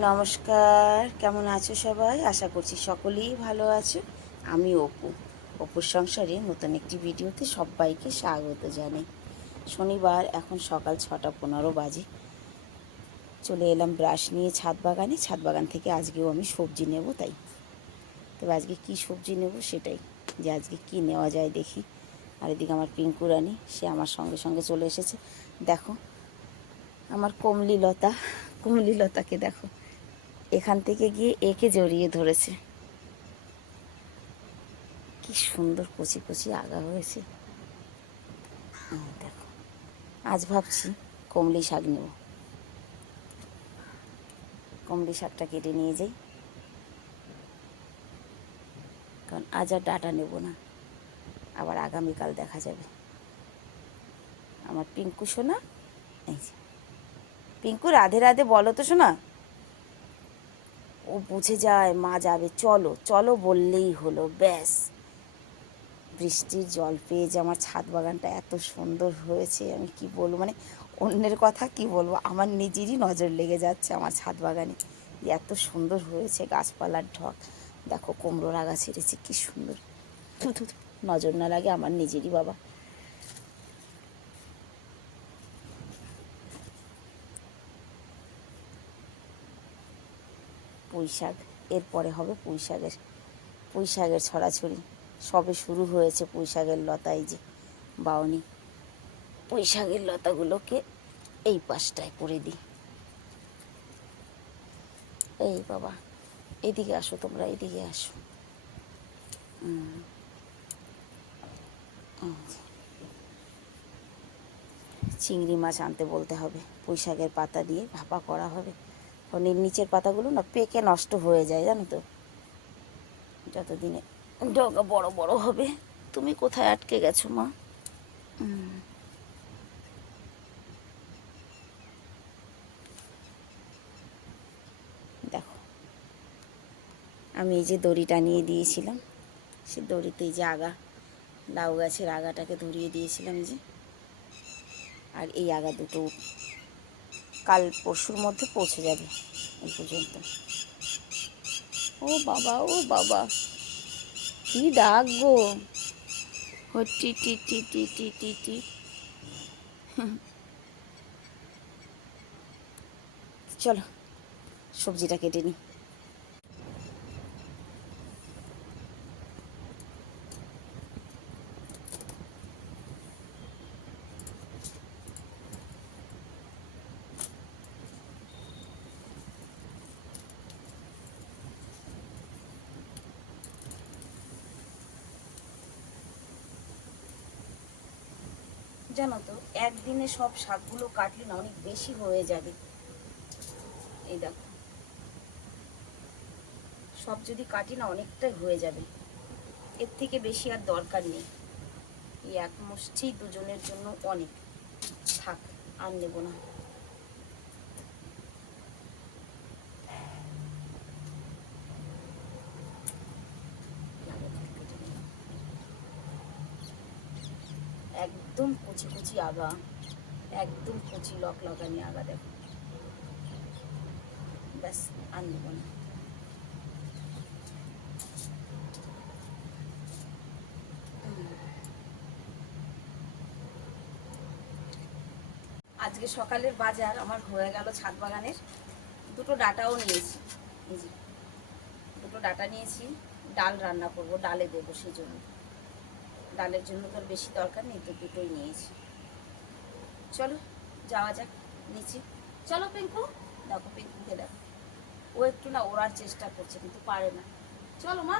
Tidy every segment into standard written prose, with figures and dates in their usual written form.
নমস্কার, কেমন আছো সবাই? আশা করছি সকলেই ভালো আছো। আমি অপুর সংসারে নতুন একটি ভিডিওতে সবাইকে স্বাগত জানাই। শনিবার এখন সকাল 6:15 বাজে। চলে এলাম ব্রাশ নিয়ে ছাদ বাগান থেকে আজকেও আমি সবজি নেব, তাই তবে আজকে কি সবজি নেব সেটাই, যে আজকে কি নেওয়া যায় দেখি। আর এদিকে আমার পিঙ্কু রানী, সে আমার সঙ্গে সঙ্গে চলে এসেছে। দেখো আমার কমলিলতাকে দেখো, এখান থেকে গিয়ে একে জড়িয়ে ধরেছে। কি সুন্দর কচি কচি আগা হয়েছে। দেখো, আজ ভাবছি কমলি শাক নেব। কমলি শাকটা কেটে নিয়ে যাই, কারণ আজ আর ডাঁটা নেব না, আবার আগামীকাল দেখা যাবে। আমার পিঙ্কু সোনা, এই যে পিঙ্কু, রাধে রাধে বলো তো সোনা। ও বুঝে যায় মা যাবে, চলো চলো বললেই হলো, ব্যাস। বৃষ্টির জল পেয়ে যে আমার ছাদ বাগানটা এত সুন্দর হয়েছে, আমি কি বলবো, মানে অন্যের কথা কি বলবো, আমার নিজেরই নজর লেগে যাচ্ছে আমার ছাদ বাগানে, এত সুন্দর হয়েছে। গাছপালার ঢক দেখো, কুমড়োর আগা ছেড়েছে, কি সুন্দর। থু থু থু, নজর না লাগে আমার নিজেরই বাবা। পুঁই শাক, এরপরে হবে পুঁই শাকের ছড়াছড়ি। সবে শুরু হয়েছে পুঁই শাকের লতা, এই যে বাউনি পুঁই শাকের লতাগুলোকে এই পাশটায় করে দিই। এই বাবা, এদিকে আসো তোমরা, এদিকে আসো। চিংড়ি মাছ আনতে বলতে হবে, পুঁই শাকের পাতা দিয়ে ভাপা করা হবে। কারণ এর নিচের পাতাগুলো না পেকে নষ্ট হয়ে যায়, জানো তো, যতদিনে ডগা বড় বড় হবে। তুমি কোথায় আটকে গেছো মা? দেখো, আমি এই যে দড়ি টানিয়ে দিয়েছিলাম, সে দড়িতে এই যে আগা, লাউ গাছের আগাটাকে ধরিয়ে দিয়েছিলাম, এই যে। আর এই আগা দুটো কাল পরশুর মধ্যে পৌঁছে যাবে এই পর্যন্ত। ও বাবা, ও বাবা, কি ডাক গো! ও টি টি টি টি টি টি টি। চলো সবজিটা কেটে নিই। জানো তো, একদিনে সব শাকগুলো কাটলে না অনেক বেশি হয়ে যাবে। এই দেখো, সব যদি কাটি না অনেকটাই হয়ে যাবে, এর থেকে বেশি আর দরকার নেই। এই এক মুষ্টি দুজনের জন্য অনেক, থাক আর নেব না। একদম কুচি কুচি আগা, একদম কুচি লগানি আগা, দেখো, ব্যাস আর নেব না। আজকে সকালের বাজার আমার হয়ে গেল ছাদ বাগানের। দুটো ডাঁটাও নিয়েছি, এই যে দুটো ডাঁটা নিয়েছি, ডাল রান্না করব, ডালে দেবো, সেই জন্য। ডালের জন্য তো আর বেশি দরকার নেই, তো দুটোই নিয়েছি। চলো যাওয়া যাক নিচে। চলো পিঙ্কু, দেখো পিঙ্কুকে দেখো, ও একটু না ওড়ার চেষ্টা করছে কিন্তু পারে না। চলো মা।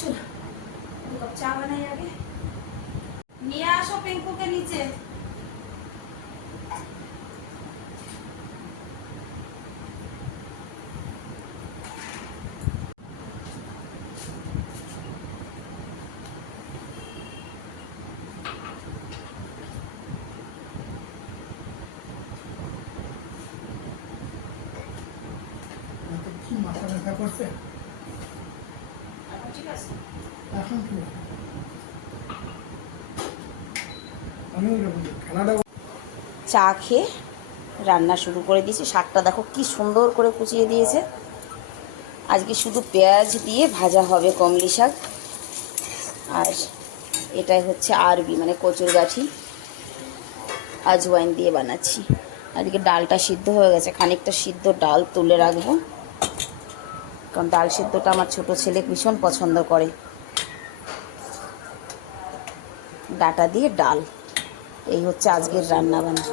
চলো চা বানাই আগে, নিয়ে আসো পিঙ্কুকে নিচে। মাথা ব্যথা করছে এখন ঠিক আছে? এখন কি চা খেয়ে রান্না শুরু করে দিয়েছি। শাকটা দেখো কি সুন্দর করে কুচিয়ে দিয়েছে। আজকে শুধু পেঁয়াজ দিয়ে ভাজা হবে কমলি শাক। আর এটাই হচ্ছে আরবি মানে কচুর গাঠি, আজওয়াইন দিয়ে বানাচ্ছি। আজকে ডালটা সিদ্ধ হয়ে গেছে, খানিকটা সিদ্ধ ডাল তুলে রাখবো, কারণ ডাল সিদ্ধটা আমার ছোট ছেলে ভীষণ পছন্দ করে। ডাটা দিয়ে ডাল, এই হচ্ছে আজকের রান্না বান্না।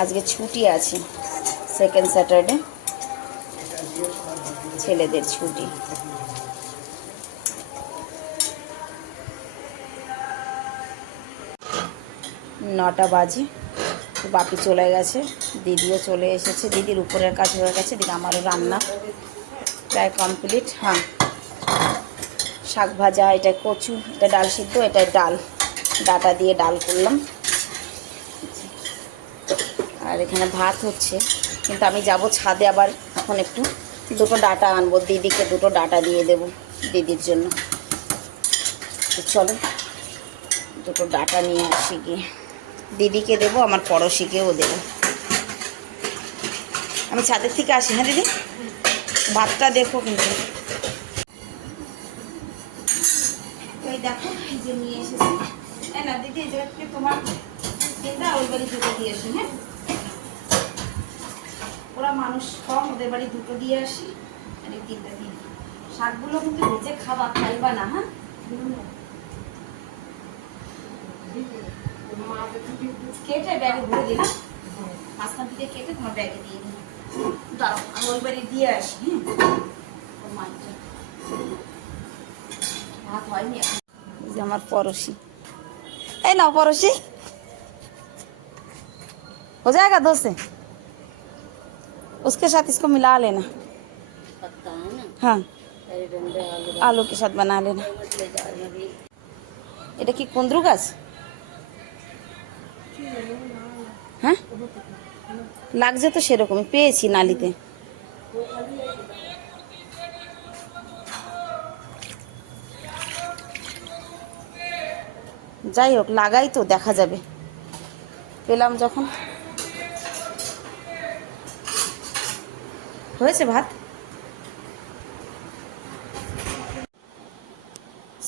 আজকে ছুটি আছে, সেকেন্ড স্যাটারডে, ছেলেদের ছুটি। 9টা বাজে, বাপি চলে গেছে, দিদিও চলে এসেছে। দিদির উপরের কাজ হয়ে গেছে, দিদি আমারও রান্না প্রায় কমপ্লিট। হ্যাঁ, শাক ভাজা, এটা কচু, এটা ডাল সিদ্ধ, এটা ডাল, ডাটা দিয়ে ডাল করলাম। আর এখানে ভাত হচ্ছে, কিন্তু আমি যাব ছাদে আবার এখন একটু দুটো ডাটা আনবো, দিদিকে দুটো ডাটা দিয়ে দেব দিদির জন্য। তো চলো দুটো ডাটা নিয়ে আসি, গিয়ে দিদিকে দেবো, আমার পড়োশিকেও দেবো। আমি ছাদের থেকে আসি। হ্যাঁ দিদি, ভাতটা দেখো কিন্তু। ওই দেখো এই যে নিয়ে এসেছি। না দিদি, এই জায়গা থেকে তোমার চিন্তা, ওই বাড়ি দুটো দিয়ে আসি। হ্যাঁ, ওরা মানুষ কম, ওদের বাড়ি দুটো দিয়ে আসি, আর এই 3টা দিন। শাকগুলো কিন্তু ভেজে খাইবা না। হ্যাঁ, কেটে ব্যাগে ভরে দিলাম, মাঝখান থেকে কেটে তোমার ব্যাগে দিয়ে দিই। দাঁড়াও, আমি ওই বাড়ি দিয়ে আসি। হ্যাঁ, ভাত হয়নি এখন। এই যে আমার পড়োশি, এই নাও পড়োশি, हो जाएगा 2 से, उसके साथ इसको मिला लेना। हाँ, आलू के साथ बना लेना। এটা কি কুন্দ্রু গাছ? হ্যাঁ, লাগছে তো সেরকমই, পেয়েছি নালিতে। যাই হোক, লাগাই তো, দেখা যাবে। পেলাম যখন। হয়েছে ভাত।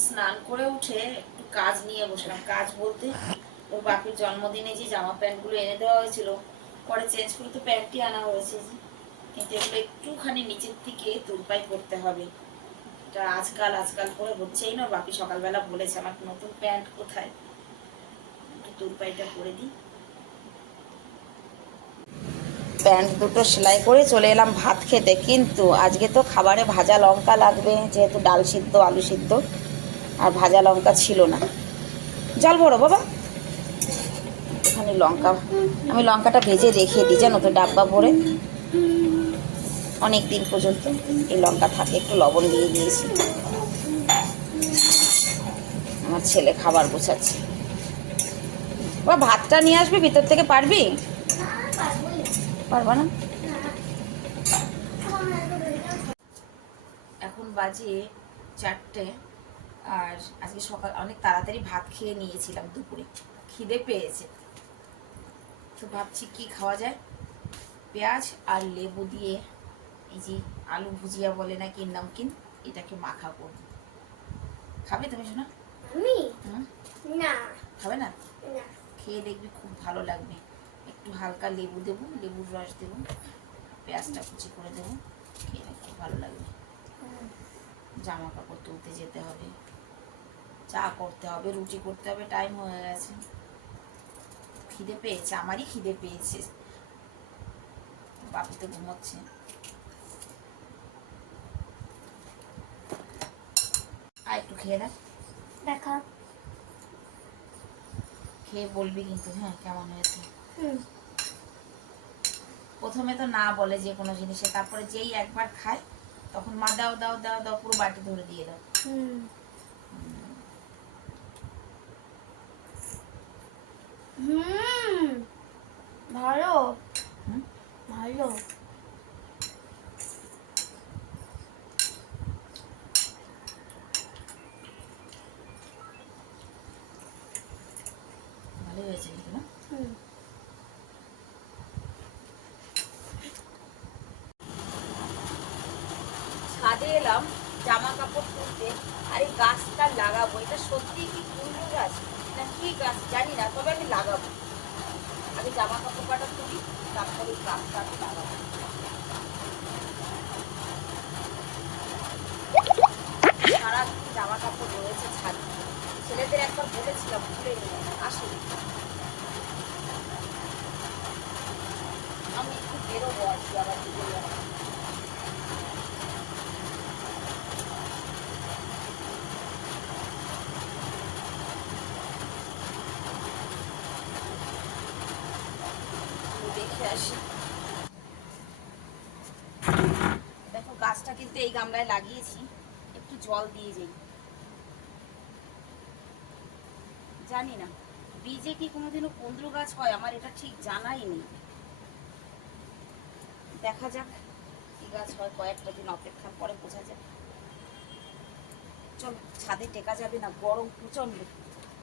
স্নান করে উঠে একটু কাজ নিয়ে বসলাম। কাজ বলতে, ওর বাপির জন্মদিনে যে জামা প্যান্টগুলো এনে দেওয়া হয়েছিল, পরে চেঞ্জ করে তো প্যান্টই আনা হয়েছে, কিন্তু এগুলো একটুখানি নিচের থেকে তুলপাই করতে হবে। এটা আজকাল করে হচ্ছেই না। বাপি সকালবেলা বলেছে আমার নতুন প্যান্ট কোথায়, একটু তুলপাইটা করে দিই। প্যান্ট দুটো সেলাই করে চলে এলাম ভাত খেতে, কিন্তু আজকে তো খাবারে ভাজা লঙ্কা লাগবে, যেহেতু ডাল সিদ্ধ আলু সিদ্ধ, আর ভাজা লঙ্কা ছিল না। জল ভরো বাবা, ওখানে লঙ্কা, আমি লঙ্কাটা ভেজে রেখে দিই জানো তো, ডাব্বা ভরে, অনেক দিন পর্যন্ত এই লঙ্কা থাকে। একটু লবণ দিয়ে দিয়েছি। আমার ছেলে খাবার গোছাচ্ছে। বা ভাতটা নিয়ে আসবি ভিতর থেকে, পারবি? পারবা না। এখন বাজে 4টে, আর আজকে সকাল অনেক তাড়াতাড়ি ভাত খেয়ে নিয়েছিলাম, দুপুরে খিদে পেয়েছে, তো ভাবছি কি খাওয়া যায়। পেঁয়াজ আর লেবু দিয়ে এই যে আলু ভুজিয়া বলে না কি নামকিন, এটাকে মাখা করব। খাবে তুমি শোনা? না, খাবে না? খেয়ে দেখবি, খুব ভালো লাগবে। একটু হালকা লেবু দেবো, লেবুর রস দেবো, পেঁয়াজটা কুচি করে দেবো, খেয়ে খুব ভালো লাগবে। জামা কাপড় তুলতে যেতে হবে, চা করতে হবে, রুটি করতে হবে, টাইম হয়ে গেছে। খিদে পেয়েছে, আমারই খিদে পেয়েছে। বাপি তো ঘুমোচ্ছে। আর একটু খেয়ে দেখ, দেখা খেয়ে বলবি কিন্তু, হ্যাঁ, কেমন হয়েছে। প্রথমে তো না বলে যে কোনো জিনিসে, তারপরে যেই একবার খায় তখন মা দাও দাও দাও দাও, পুরো বাটি ধরে দিয়ে দাও। ভালো ভালো। ছাদে এলাম জামা কাপড় তুলতে, আর এই গাছটা লাগাবো। এটা সত্যি কি কুমড়ো গাছ না কি গাছ জানি না, তবে আমি লাগাবো। আগে জামা কাপড় কাটা তুলি, তারপরে এই গাছটা আমি লাগাবো। সারাদিন জামা কাপড় রয়েছে ছাদে, ছেলেদের একবার বলেছিলাম তুলে নিয়ে আসেনি। আমি একটু বেরোবো আজকে আবার বিকেলে। দেখে আসি। দেখো গাছটা কিন্তু এই গামলায় লাগিয়েছি, একটু জল দিয়ে যাই। জানি না বীজে কি কোনোদিনও কুমড়ো গাছ হয়, আমার এটা ঠিক জানাই নেই। দেখা যাক কি গাছ হয়, কয়েকটা দিন অপেক্ষার পরে বোঝা যাবে। চলো ছাদে টেকা যাবে না, গরম প্রচন্ড।